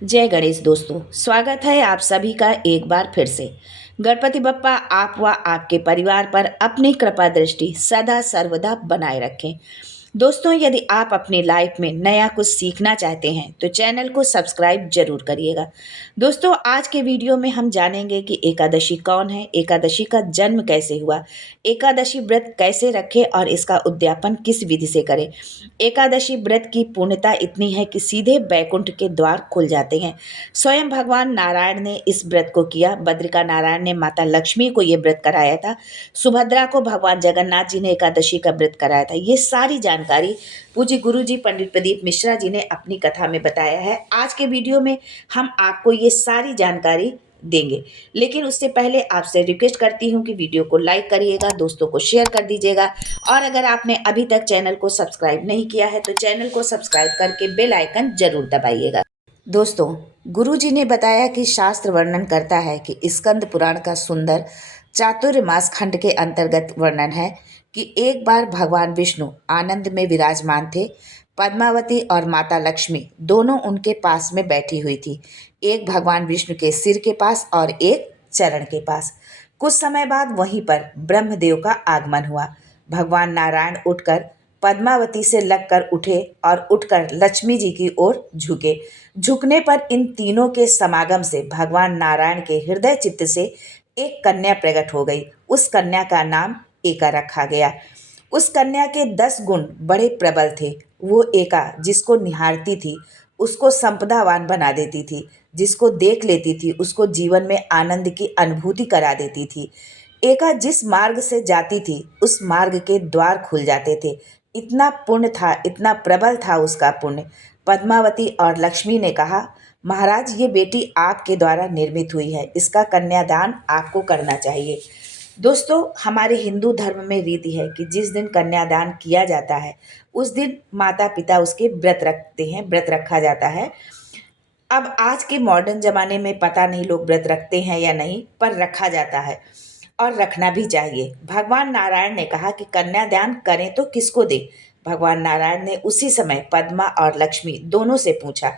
जय गणेश दोस्तों, स्वागत है आप सभी का एक बार फिर से। गणपति बप्पा आप व आपके परिवार पर अपनी कृपा दृष्टि सदा सर्वदा बनाए रखें। दोस्तों, यदि आप अपनी लाइफ में नया कुछ सीखना चाहते हैं तो चैनल को सब्सक्राइब जरूर करिएगा। दोस्तों, आज के वीडियो में हम जानेंगे कि एकादशी कौन है, एकादशी का जन्म कैसे हुआ, एकादशी व्रत कैसे रखें और इसका उद्यापन किस विधि से करें। एकादशी व्रत की पूर्णता इतनी है कि सीधे बैकुंठ के द्वार खुल जाते हैं। स्वयं भगवान नारायण ने इस व्रत को किया। बद्रिका नारायण ने माता लक्ष्मी को ये व्रत कराया था। सुभद्रा को भगवान जगन्नाथ जी ने एकादशी का व्रत कराया था। ये सारी जानकारी पूज्य गुरु जी पंडित प्रदीप मिश्रा जी ने अपनी कथा में बताया है। आज के वीडियो में हम आपको ये सारी जानकारी देंगे, लेकिन उससे पहले आपसे रिक्वेस्ट करती हूँ कि वीडियो को लाइक करिएगा, दोस्तों को शेयर कर दीजिएगा और अगर आपने अभी तक चैनल को सब्सक्राइब नहीं किया है तो चैनल को सब्सक्राइब करके बेल आइकन जरूर दबाइएगा। दोस्तों, गुरुजी ने बताया कि शास्त्र वर्णन करता है कि स्कंद पुराण का सुंदर चातुर्मास खंड के अंतर्गत वर्णन है कि एक बार भगवान विष्णु आनंद में विराजमान थे। पद्मावती और माता लक्ष्मी दोनों उनके पास में बैठी हुई थी, एक भगवान विष्णु के सिर के पास और एक चरण के पास। कुछ समय बाद वहीं पर ब्रह्मदेव का आगमन हुआ। भगवान नारायण उठकर पद्मावती से लगकर उठे और उठकर लक्ष्मी जी की ओर झुके। झुकने पर इन तीनों के समागम से भगवान नारायण के हृदय चित्त से एक कन्या प्रकट हो गई। उस कन्या का नाम एका रखा गया। उस कन्या के 10 गुण बड़े प्रबल थे। वो एका जिसको निहारती थी उसको संपदावान बना देती थी, जिसको देख लेती थी उसको जीवन में आनंद की अनुभूति करा देती थी। एका जिस मार्ग से जाती थी उस मार्ग के द्वार खुल जाते थे। इतना पुण्य था, इतना प्रबल था उसका पुण्य। पद्मावती और लक्ष्मी ने कहा, महाराज ये बेटी आपके द्वारा निर्मित हुई है, इसका कन्यादान आपको करना चाहिए। दोस्तों, हमारे हिंदू धर्म में रीति है कि जिस दिन कन्यादान किया जाता है उस दिन माता पिता उसके व्रत रखते हैं, व्रत रखा जाता है। अब आज के मॉडर्न ज़माने में पता नहीं लोग व्रत रखते हैं या नहीं, पर रखा जाता है और रखना भी चाहिए। भगवान नारायण ने कहा कि कन्यादान करें तो किसको दें। भगवान नारायण ने उसी समय पद्मा और लक्ष्मी दोनों से पूछा,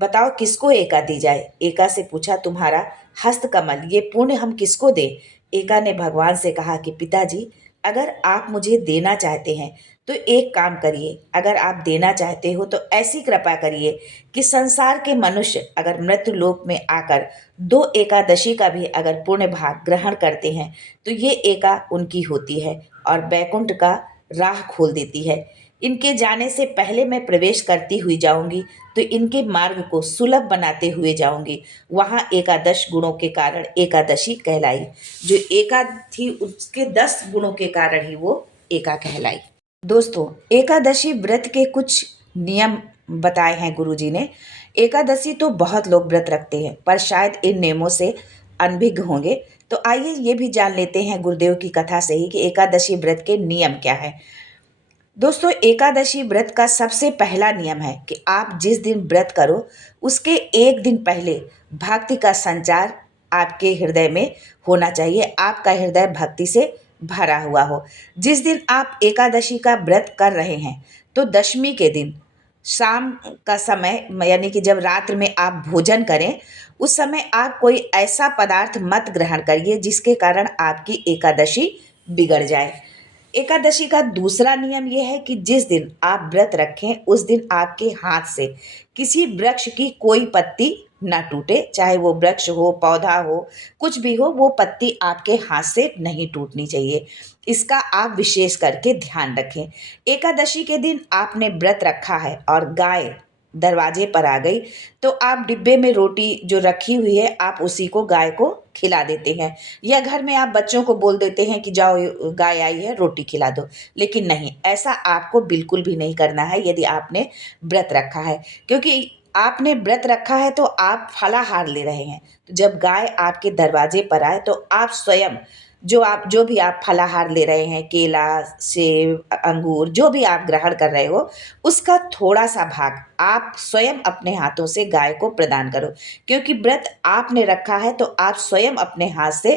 बताओ किसको एका दी जाए। एका से पूछा, तुम्हारा हस्तकमल ये पुण्य हम किसको दें। एका ने भगवान से कहा कि पिताजी, अगर आप मुझे देना चाहते हैं तो एक काम करिए, अगर आप देना चाहते हो तो ऐसी कृपा करिए कि संसार के मनुष्य अगर मृत्यु लोक में आकर 2 एकादशी का भी अगर पुण्य भाग ग्रहण करते हैं तो ये एका उनकी होती है और बैकुंठ का राह खोल देती है। इनके जाने से पहले मैं प्रवेश करती हुई जाऊंगी तो इनके मार्ग को सुलभ बनाते हुए जाऊंगी। वहाँ एकादश गुणों के कारण एकादशी कहलाई। जो एका थी उसके 10 गुणों के कारण ही वो एका कहलाई। दोस्तों, एकादशी व्रत के कुछ नियम बताए हैं गुरुजी ने। एकादशी तो बहुत लोग व्रत रखते हैं पर शायद इन नियमों से अनभिज्ञ होंगे, तो आइए ये भी जान लेते हैं गुरुदेव की कथा से ही कि एकादशी व्रत के नियम क्या है। दोस्तों, एकादशी व्रत का सबसे पहला नियम है कि आप जिस दिन व्रत करो उसके एक दिन पहले भक्ति का संचार आपके हृदय में होना चाहिए। आपका हृदय भक्ति से भरा हुआ हो। जिस दिन आप एकादशी का व्रत कर रहे हैं तो दशमी के दिन शाम का समय यानी कि जब रात्र में आप भोजन करें उस समय आप कोई ऐसा पदार्थ मत ग्रहण करिए जिसके कारण आपकी एकादशी बिगड़ जाए। एकादशी का दूसरा नियम यह है कि जिस दिन आप व्रत रखें उस दिन आपके हाथ से किसी वृक्ष की कोई पत्ती ना टूटे, चाहे वो वृक्ष हो, पौधा हो, कुछ भी हो, वो पत्ती आपके हाथ से नहीं टूटनी चाहिए। इसका आप विशेष करके ध्यान रखें। एकादशी के दिन आपने व्रत रखा है और गाय दरवाजे पर आ गई तो आप डिब्बे में रोटी जो रखी हुई है आप उसी को गाय को खिला देते हैं, या घर में आप बच्चों को बोल देते हैं कि जाओ गाय आई है रोटी खिला दो। लेकिन नहीं, ऐसा आपको बिल्कुल भी नहीं करना है यदि आपने व्रत रखा है, क्योंकि आपने व्रत रखा है तो आप फलाहार ले रहे हैं। तो जब गाय आपके दरवाजे पर आए तो आप स्वयं जो भी आप फलाहार ले रहे हैं, केला, सेब, अंगूर, जो भी आप ग्रहण कर रहे हो उसका थोड़ा सा भाग आप स्वयं अपने हाथों से गाय को प्रदान करो, क्योंकि व्रत आपने रखा है तो आप स्वयं अपने हाथ से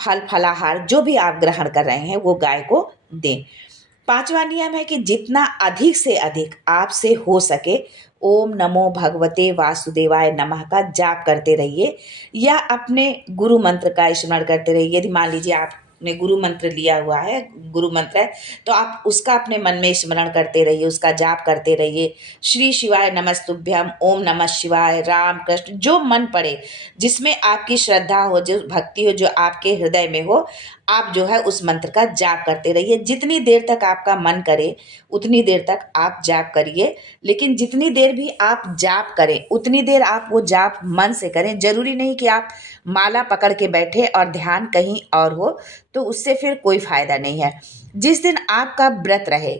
फल फलाहार जो भी आप ग्रहण कर रहे हैं वो गाय को दें। पांचवा नियम है कि जितना अधिक से अधिक आपसे हो सके ओम नमो भगवते वासुदेवाय नमः का जाप करते रहिए, या अपने गुरु मंत्र का स्मरण करते रहिए। यदि मान लीजिए आपने गुरु मंत्र लिया हुआ है, गुरु मंत्र है, तो आप उसका अपने मन में स्मरण करते रहिए, उसका जाप करते रहिए। श्री शिवाय नमस्तुभ्यम, ओम नमः शिवाय, राम कृष्ण, जो मन पड़े, जिसमें आपकी श्रद्धा हो, जो भक्ति हो, जो आपके हृदय में हो, आप जो है उस मंत्र का जाप करते रहिए। जितनी देर तक आपका मन करे उतनी देर तक आप जाप करिए। लेकिन जितनी देर भी आप जाप करें उतनी देर आप वो जाप मन से करें। जरूरी नहीं कि आप माला पकड़ के बैठे और ध्यान कहीं और हो, तो उससे फिर कोई फायदा नहीं है। जिस दिन आपका व्रत रहे,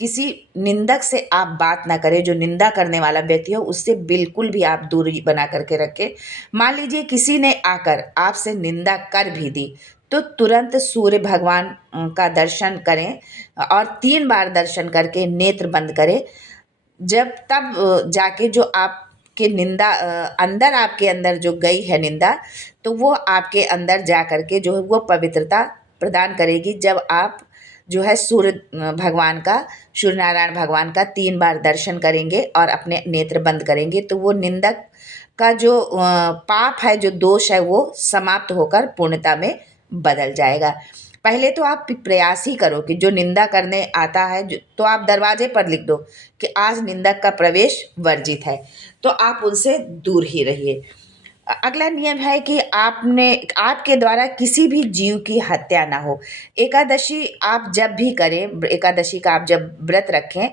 किसी निंदक से आप बात ना करें। जो निंदा करने वाला व्यक्ति हो उससे बिल्कुल भी आप दूरी बना करके रखें। मान लीजिए किसी ने आकर आपसे निंदा कर भी दी, तो तुरंत सूर्य भगवान का दर्शन करें और 3 बार दर्शन करके नेत्र बंद करें। जब तब जाके जो आपके निंदा अंदर, आपके अंदर जो गई है निंदा, तो वो आपके अंदर जा करके जो है वो पवित्रता प्रदान करेगी। जब आप जो है सूर्य भगवान का, सूर्य नारायण भगवान का 3 बार दर्शन करेंगे और अपने नेत्र बंद करेंगे, तो वो निंदक का जो पाप है, जो दोष है, वो समाप्त होकर पूर्णता में बदल जाएगा। पहले तो आप प्रयास ही करो कि जो निंदा करने आता है, तो आप दरवाजे पर लिख दो कि आज निंदक का प्रवेश वर्जित है, तो आप उनसे दूर ही रहिए। अगला नियम है कि आपके द्वारा किसी भी जीव की हत्या ना हो। एकादशी आप जब भी करें, एकादशी का आप जब व्रत रखें,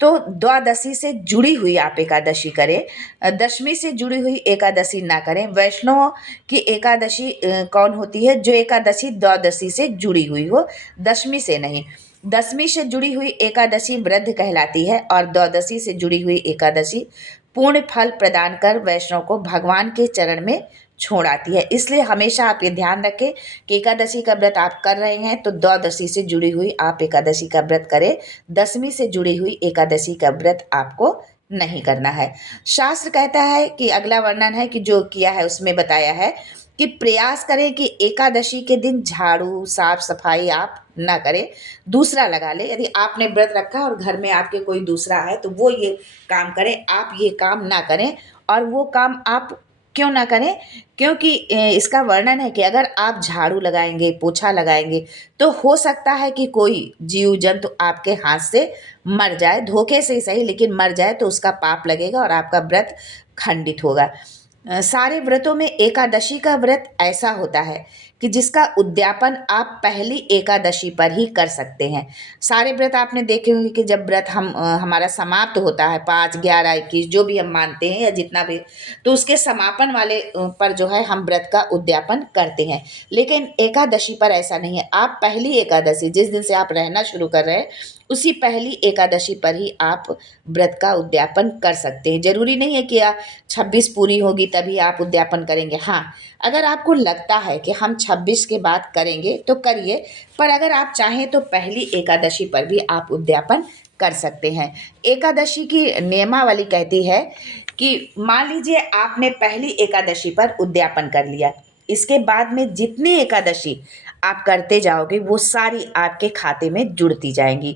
तो द्वादशी से जुड़ी हुई आप एकादशी करें, दशमी से जुड़ी हुई एकादशी ना करें। वैष्णव की एकादशी कौन होती है? जो एकादशी द्वादशी से जुड़ी हुई हो, दशमी से नहीं। दशमी से जुड़ी हुई एकादशी वृद्ध कहलाती है और द्वादशी से जुड़ी हुई एकादशी पूर्ण फल प्रदान कर वैष्णव को भगवान के चरण में छोड़ाती है। इसलिए हमेशा आप ये ध्यान रखें कि एकादशी का व्रत आप कर रहे हैं तो द्वादशी से जुड़ी हुई आप एकादशी का व्रत करें। दशमी से जुड़ी हुई एकादशी का व्रत आपको नहीं करना है। शास्त्र कहता है कि अगला वर्णन है कि जो किया है उसमें बताया है कि प्रयास करें कि एकादशी के दिन झाड़ू साफ सफाई आप ना करें, दूसरा लगा ले। यदि आपने व्रत रखा और घर में आपके कोई दूसरा है तो वो ये काम करे, आप ये काम ना करें। और वो काम आप क्यों ना करें? क्योंकि इसका वर्णन है कि अगर आप झाड़ू लगाएंगे, पोछा लगाएंगे, तो हो सकता है कि कोई जीव जंतु आपके हाथ से मर जाए, धोखे से ही सही, लेकिन मर जाए, तो उसका पाप लगेगा और आपका व्रत खंडित होगा। सारे व्रतों में एकादशी का व्रत ऐसा होता है कि जिसका उद्यापन आप पहली एकादशी पर ही कर सकते हैं। सारे व्रत आपने देखे होंगे कि जब व्रत हमारा समाप्त होता है, 5, 11, 21 जो भी हम मानते हैं या जितना भी, तो उसके समापन वाले पर जो है हम व्रत का उद्यापन करते हैं। लेकिन एकादशी पर ऐसा नहीं है। आप पहली एकादशी, जिस दिन से आप रहना शुरू कर रहे हैं, उसी पहली एकादशी पर ही आप व्रत का उद्यापन कर सकते हैं। जरूरी नहीं है कि 26 पूरी होगी तभी आप उद्यापन करेंगे। हाँ, अगर आपको लगता है कि हम 26 के बाद करेंगे तो करिए, पर अगर आप चाहें तो पहली एकादशी पर भी आप उद्यापन कर सकते हैं। एकादशी की नियमावली कहती है कि मान लीजिए आपने पहली एकादशी पर उद्यापन कर लिया, इसके बाद में जितनी एकादशी आप करते जाओगे वो सारी आपके खाते में जुड़ती जाएंगी।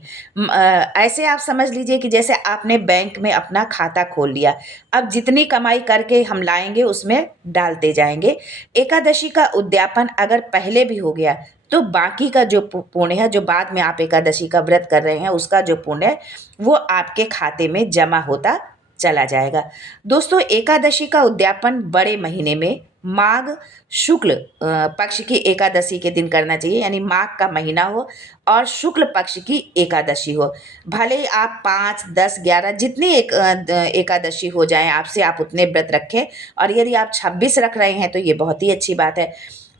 ऐसे आप समझ लीजिए कि जैसे आपने बैंक में अपना खाता खोल लिया, अब जितनी कमाई करके हम लाएंगे उसमें डालते जाएंगे। एकादशी का उद्यापन अगर पहले भी हो गया तो बाकी का जो पुण्य है, जो बाद में आप एकादशी का व्रत कर रहे हैं, उसका जो पुण्य है वो आपके खाते में जमा होता चला जाएगा। दोस्तों, एकादशी का उद्यापन बड़े महीने में माघ शुक्ल पक्ष की एकादशी के दिन करना चाहिए, यानी माघ का महीना हो और शुक्ल पक्ष की एकादशी हो। भले ही आप 5, 10, 11 जितनी एकादशी हो जाएं आपसे, आप उतने व्रत रखें। और यदि आप 26 रख रहे हैं तो ये बहुत ही अच्छी बात है।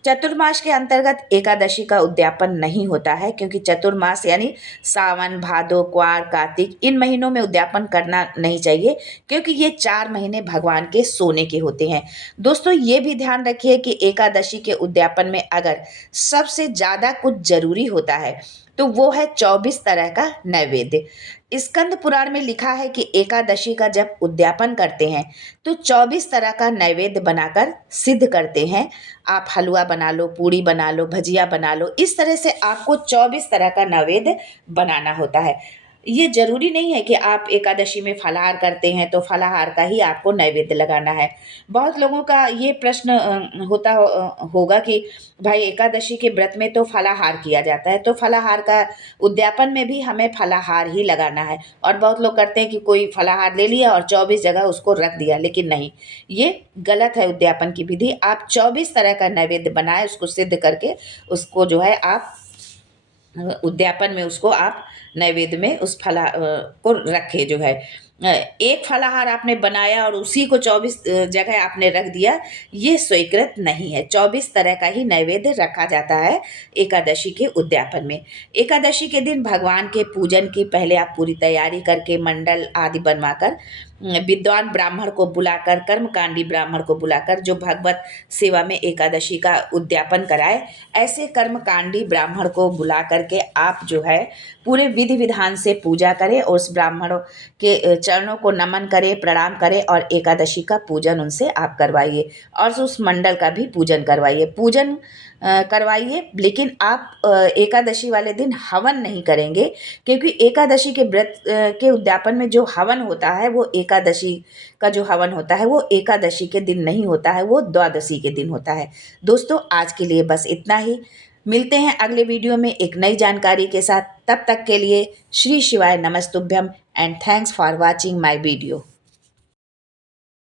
चतुर्मास के अंतर्गत एकादशी का उद्यापन नहीं होता है, क्योंकि चतुर्मास यानी सावन, भादो, क्वार, कार्तिक, इन महीनों में उद्यापन करना नहीं चाहिए, क्योंकि ये 4 महीने भगवान के सोने के होते हैं। दोस्तों, ये भी ध्यान रखिए कि एकादशी के उद्यापन में अगर सबसे ज़्यादा कुछ जरूरी होता है तो वो है 24 तरह का नैवेद्य। स्कंद पुराण में लिखा है कि एकादशी का जब उद्यापन करते हैं तो 24 तरह का नैवेद्य बनाकर सिद्ध करते हैं। आप हलवा बना लो, पूड़ी बना लो, भजिया बना लो, इस तरह से आपको 24 तरह का नैवेद्य बनाना होता है। ये ज़रूरी नहीं है कि आप एकादशी में फलाहार करते हैं तो फलाहार का ही आपको नैवेद्य लगाना है। बहुत लोगों का ये प्रश्न होगा कि भाई एकादशी के व्रत में तो फलाहार किया जाता है, तो फलाहार का उद्यापन में भी हमें फलाहार ही लगाना है। और बहुत लोग करते हैं कि कोई फलाहार ले लिया और 24 जगह उसको रख दिया, लेकिन नहीं, ये गलत है उद्यापन की विधि। आप 24 तरह का नैवेद्य बनाएँ, उसको सिद्ध करके उसको जो है आप उद्यापन में उसको आप नैवेद्य में उस को रखे जो है। एक फलाहार आपने बनाया और उसी को 24 जगह आपने रख दिया, ये स्वीकृत नहीं है। 24 तरह का ही नैवेद्य रखा जाता है एकादशी के उद्यापन में। एकादशी के दिन भगवान के पूजन की पहले आप पूरी तैयारी करके मंडल आदि बनवाकर विद्वान ब्राह्मण को बुलाकर, कर्मकांडी ब्राह्मण को बुलाकर जो भगवत सेवा में एकादशी का उद्यापन कराए, ऐसे कर्मकांडी ब्राह्मण को बुला करके आप जो है पूरे विधि विधान से पूजा करें और उस ब्राह्मणों के चरणों को नमन करें, प्रणाम करें और एकादशी का पूजन उनसे आप करवाइए और उस मंडल का भी पूजन करवाइए। पूजन करवाइए, लेकिन आप एकादशी वाले दिन हवन नहीं करेंगे, क्योंकि एकादशी के व्रत के उद्यापन में जो हवन होता है वो एकादशी का जो हवन होता है वो एकादशी के दिन नहीं होता है, वो द्वादशी के दिन होता है। दोस्तों, आज के लिए बस इतना ही। मिलते हैं अगले वीडियो में एक नई जानकारी के साथ। तब तक के लिए श्री शिवाय नमस्तुभ्यम and thanks for watching my video.